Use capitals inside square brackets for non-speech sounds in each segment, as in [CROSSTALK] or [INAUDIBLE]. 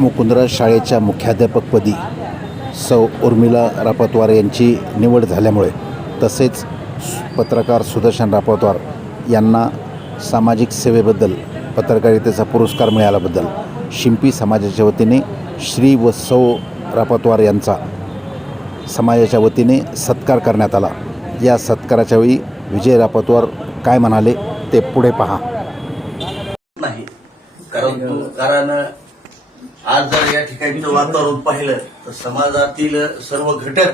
मुकुंदराज शाळेच्या मुख्याध्यापकपदी सौ उर्मिला रापतवार यांची निवड झाल्यामुळे तसेच पत्रकार सुदर्शन रापतवार यांना सामाजिक सेवेबद्दल पत्रकारितेचा पुरस्कार मिळाल्याबद्दल शिंपी समाजाच्या वतीने श्री व सौ रापतवार यांचा समाजाच्या वतीने सत्कार करण्यात आला. या सत्काराच्या वेळी विजय रापतवार काय म्हणाले ते पुढे पहा. नाही. कारण कारण आज जर या ठिकाणचं वातावरण पाहिलं तर समाजातील सर्व घटक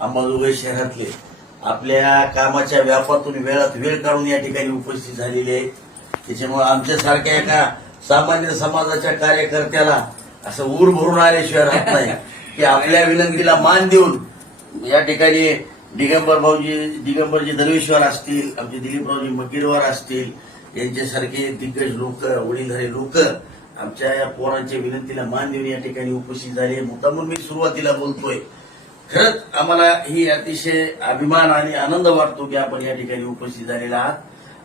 अंबाजोगाई शहरातले आपल्या कामाच्या व्यापातून वेळात वेळ काढून या ठिकाणी उपस्थित झालेले आहेत. त्याच्यामुळे आमच्यासारख्या एका सामान्य समाजाच्या कार्यकर्त्याला असं ऊर भरून आल्याशिवाय राहत नाही. की आपल्या विनंतीला मान देऊन या ठिकाणी दिगंबर भाऊजी दिगंबरजी दरवेश्वर असतील आमचे दिलीपरावजी मकीरवार असतील यांच्यासारखे दिग्गज लोक वडीलधारे लोक आमच्या या पोरांच्या विनंतीला मान देऊन या ठिकाणी उपस्थित झाले. मुद्दामून मी सुरुवातीला बोलतोय. खरंच आम्हाला ही अतिशय अभिमान आणि आनंद वाटतो की आपण या ठिकाणी उपस्थित झालेला आहात.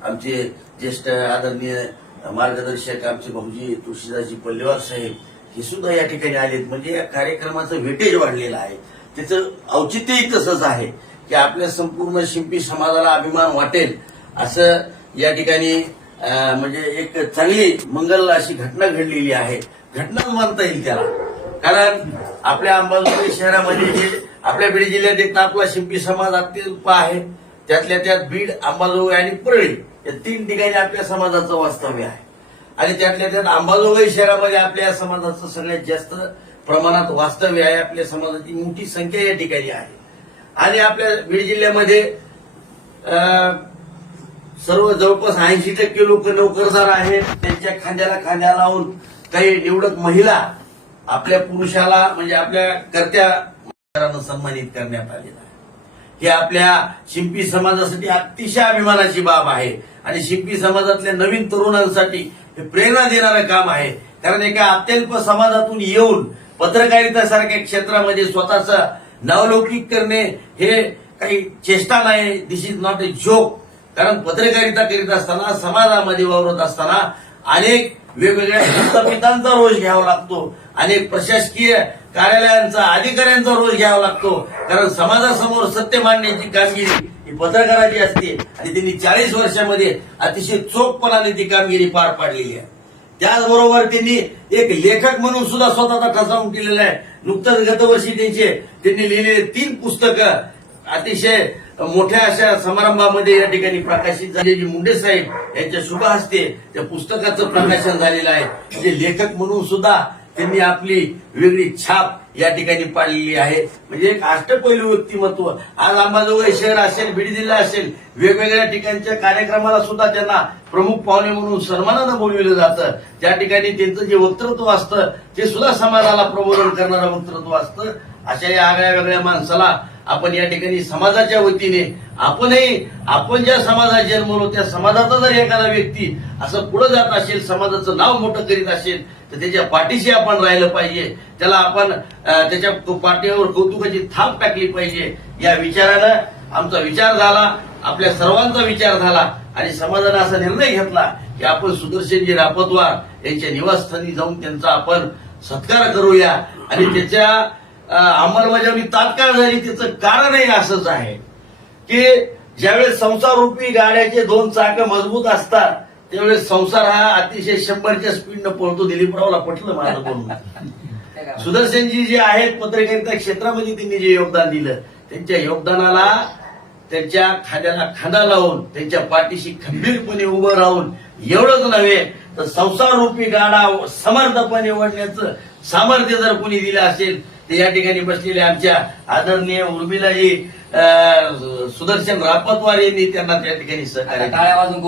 आमचे ज्येष्ठ आदरणीय मार्गदर्शक आमचे भाऊजी तुळशीदासजी पल्लेवार साहेब हे सुद्धा या ठिकाणी आलेत. म्हणजे या कार्यक्रमाचं वेटेज वाढलेलं आहे. त्याचं औचित्यही तसंच आहे की आपल्या संपूर्ण शिंपी समाजाला अभिमान वाटेल असं या ठिकाणी म्हणजे एक चांगली मंगल अशी घटना घडलेली आहे. घटनाच मानता येईल त्याला. कारण आपल्या अंबाजोगाई शहरामध्ये जे आपल्या बीड जिल्ह्यात एक आपला शिंपी समाज अत्यल्प आहे. त्यातल्या त्यात बीड अंबाजोगाई आणि परळी या तीन ठिकाणी आपल्या समाजाचं वास्तव्य आहे. आणि त्यातल्या त्यात अंबाजोगाई शहरामध्ये आपल्या समाजाचं सगळ्यात जास्त प्रमाणात वास्तव्य आहे. आपल्या समाजाची मोठी संख्या या ठिकाणी आहे. आणि आपल्या बीड जिल्ह्यामध्ये सर्व जवळपास ऐंशी टक्के लोक नोकरदार आहेत. त्यांच्या खांद्याला खांद्या लावून काही निवडक महिला आपल्या पुरुषाला म्हणजे आपल्या कर्त्या सन्मानित करण्यात आलेला आहे. हे आपल्या शिंपी समाजासाठी अतिशय अभिमानाची बाब आहे. आणि शिंपी समाजातल्या नवीन तरुणांसाठी हे प्रेरणा देणारं काम आहे. कारण एका अत्यल्प समाजातून येऊन पत्रकारिता सारख्या क्षेत्रामध्ये स्वतःचं नावलौकिक करणे हे काही चेष्टा नाही. This is not a joke कारण पत्रकारिता करीत असताना समाजामध्ये वावरत असताना अनेक वेगवेगळ्या संस्थापितांचा रोष घ्यावा लागतो. अनेक प्रशासकीय कार्यालयांचा अधिकाऱ्यांचा रोष घ्यावा लागतो. कारण समाजासमोर सत्य मांडण्याची कामगिरी ही पत्रकाराची असते आणि त्यांनी चाळीस वर्षामध्ये अतिशय चोखपणाने ती कामगिरी पार पाडलेली आहे. त्याचबरोबर त्यांनी एक लेखक म्हणून सुद्धा स्वतःचा ठसा उमटलेला आहे. नुकतंच गतवर्षी त्यांचे त्यांनी लिहिलेले तीन पुस्तकं अतिशय मोठ्या अशा समारंभामध्ये या ठिकाणी प्रकाशित झालेली मुंडे साहेब यांच्या शुभ हस्ते त्या पुस्तकाचं प्रकाशन झालेलं आहे. म्हणजे लेखक म्हणून सुद्धा त्यांनी आपली वेगळी छाप या ठिकाणी पाडलेली आहे. म्हणजे एक अष्टपैलू व्यक्तिमत्व आज अंबाजोगाई शहर असेल बीड जिल्हा असेल वेगवेगळ्या ठिकाणच्या कार्यक्रमाला सुद्धा त्यांना प्रमुख पाहुणे म्हणून सन्मानानं बोलविलं जातं. त्या ठिकाणी त्यांचं जे वक्तृत्व असतं ते सुद्धा समाजाला प्रबोधन करणारं वक्तृत्व असतं. अशा या आगळ्या वेगळ्या माणसाला आपण या ठिकाणी समाजाच्या वतीने आपणही आपण ज्या समाजात जन्मलो त्या समाजाचा जर एखादा व्यक्ती असं पुढे जात असेल समाजाचं नाव मोठं करीत असेल तर त्याच्या पाठीशी आपण राहिलं पाहिजे. त्याला आपण त्याच्या पाठीवर कौतुकाची थाप टाकली पाहिजे. या विचारानं आमचा विचार झाला आपल्या सर्वांचा विचार झाला आणि समाजानं असा निर्णय घेतला की आपण सुदर्शनजी रापतवार यांच्या निवासस्थानी जाऊन त्यांचा आपण सत्कार करूया आणि त्याच्या अंमलबजावणी तात्काळ झाली. त्याचं कारणही असंच आहे की ज्यावेळेस संसार रूपी गाड्याचे दोन चाक मजबूत असतात त्यावेळेस संसार हा अतिशय शंभरच्या स्पीडनं पळतो. दिलीपरावला पटलं माझं बोलणं. [LAUGHS] सुदर्शनजी जे आहेत पत्रकारिता क्षेत्रामध्ये त्यांनी जे योगदान दिलं त्यांच्या योगदानाला त्यांच्या खांद्याला खांदा लावून त्यांच्या पाठीशी खंबीरपणे उभं राहून एवढंच नव्हे तर संसार रूपी गाडा समर्थपणे ओढण्याचं सामर्थ्य जर कोणी दिलं असेल ते या ठिकाणी बसलेले आमच्या आदरणीय उर्मिलाजी अं, सुदर्शन रापतवार यांनी त्यांना त्या ठिकाणी सहकार्य टाळ्या वाजून